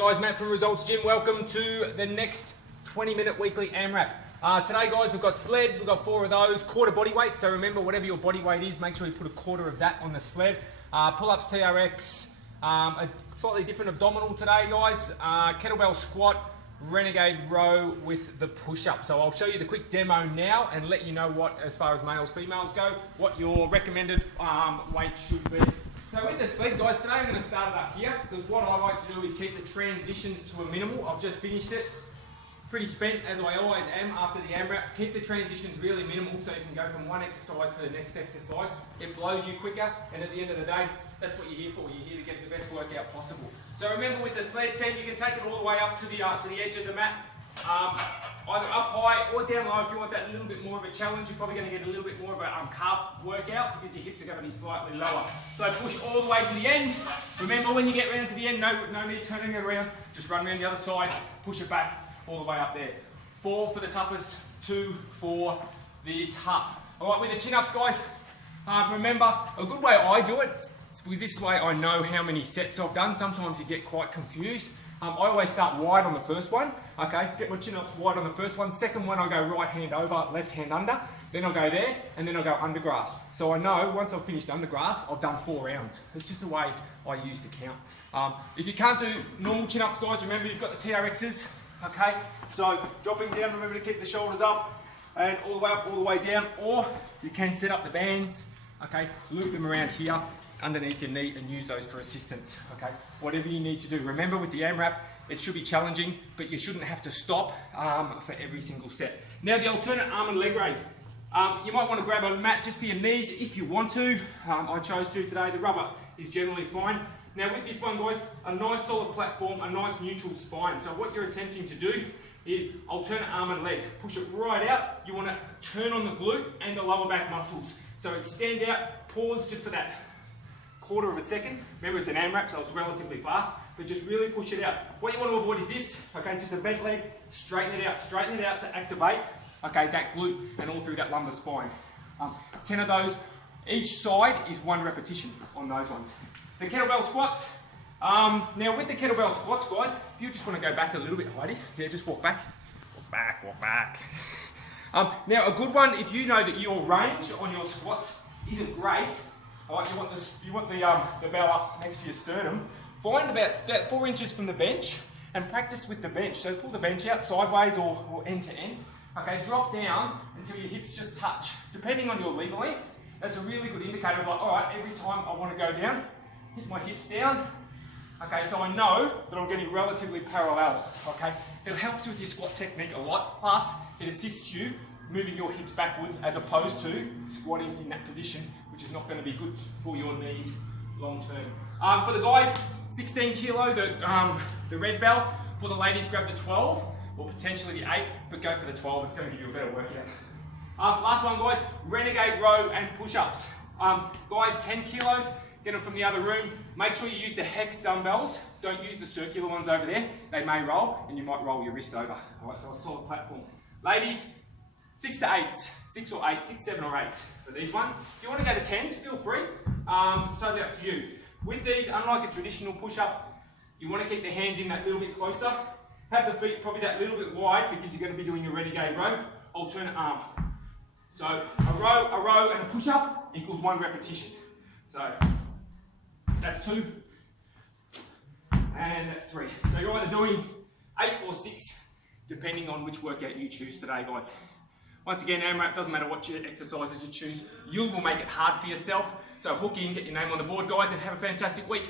guys, Matt from Resultz Gym. Welcome to the next 20-minute weekly AMRAP. Today guys, we've got sled, we've got 4 of those, quarter body weight. So remember, whatever your body weight is, make sure you put a quarter of that on the sled. Pull-ups, TRX, a slightly different abdominal today guys. Kettlebell squat, renegade row with the push-up. So I'll show you the quick demo now and let you know what, as far as males, females go, what your recommended weight should be. So with the sled guys, today I'm going to start it up here because what I like to do is keep the transitions to a minimal. I've just finished it. Pretty spent, as I always am after the AMRAP. Keep the transitions really minimal so you can go from one exercise to the next exercise. It blows you quicker, and at the end of the day, that's what you're here for. You're here to get the best workout possible. So remember, with the sled team, you can take it all the way up to the edge of the mat. Either up high or down low. If you want that little bit more of a challenge, you're probably going to get a little bit more of a calf workout because your hips are going to be slightly lower. So push all the way to the end. Remember, when you get round to the end, no need turning it around. Just run around the other side, push it back all the way up there. 4 for the toughest, 2 for the tough. All right, with the chin-ups, guys, remember, a good way I do it, because this way I know how many sets I've done. Sometimes you get quite confused. I always start wide on the first one, okay? Get my chin-ups wide on the first one. Second one, I go right hand over, left hand under. Then I'll go there, and then I'll go under grasp. So I know once I've finished under grasp, I've done 4 rounds. It's just the way I use to count. If you can't do normal chin-ups, guys, remember you've got the TRXs, okay? So dropping down, remember to keep the shoulders up, and all the way up, all the way down, or you can set up the bands, okay? Loop them around here, underneath your knee, and use those for assistance, okay? Whatever you need to do. Remember, with the AMRAP, it should be challenging, but you shouldn't have to stop for every single set. Now the alternate arm and leg raise. You might want to grab a mat just for your knees if you want to. I chose to today. The rubber is generally fine. Now with this one, guys, a nice solid platform, a nice neutral spine. So what you're attempting to do is alternate arm and leg. Push it right out. You want to turn on the glute and the lower back muscles. So extend out, pause just for that quarter of a second. Remember, it's an AMRAP, so it's relatively fast, but just really push it out. What you want to avoid is this, okay, just a bent leg, straighten it out to activate, okay, that glute and all through that lumbar spine. 10 of those, each side is 1 repetition on those ones. The kettlebell squats, now with the kettlebell squats, guys, if you just want to go back a little bit, Heidi, yeah, just walk back, walk back. Now a good one, if you know that your range on your squats isn't great, right, you want the bell up next to your sternum, find about 4 inches from the bench and practice with the bench. So pull the bench out sideways or end to end. Okay, drop down until your hips just touch. Depending on your lever length, that's a really good indicator of like, all right, every time I want to go down, hit my hips down. Okay, so I know that I'm getting relatively parallel, okay? It helps with your squat technique a lot, plus it assists you moving your hips backwards as opposed to squatting in that position, which is not going to be good for your knees long term. For the guys, 16 kilo, the red bell. For the ladies, grab the 12 or potentially the 8, but go for the 12. It's going to give you a better workout. Last one, guys, renegade row and push-ups. Guys, 10 kilos, get them from the other room. Make sure you use the hex dumbbells. Don't use the circular ones over there. They may roll and you might roll your wrist over. All right, so a solid platform. Ladies, 6 to 8s, 6 or 8, 6, 7 or 8s for these ones. If you want to go to 10s, feel free. It's totally up to you. With these, unlike a traditional push-up, you want to keep the hands in that little bit closer. Have the feet probably that little bit wide because you're going to be doing your renegade row, alternate arm. So a row and a push-up equals 1 repetition. So that's 2 and that's 3. So you're either doing 8 or 6 depending on which workout you choose today, guys. Once again, AMRAP, doesn't matter what exercises you choose, you will make it hard for yourself. So hook in, get your name on the board, guys, and have a fantastic week.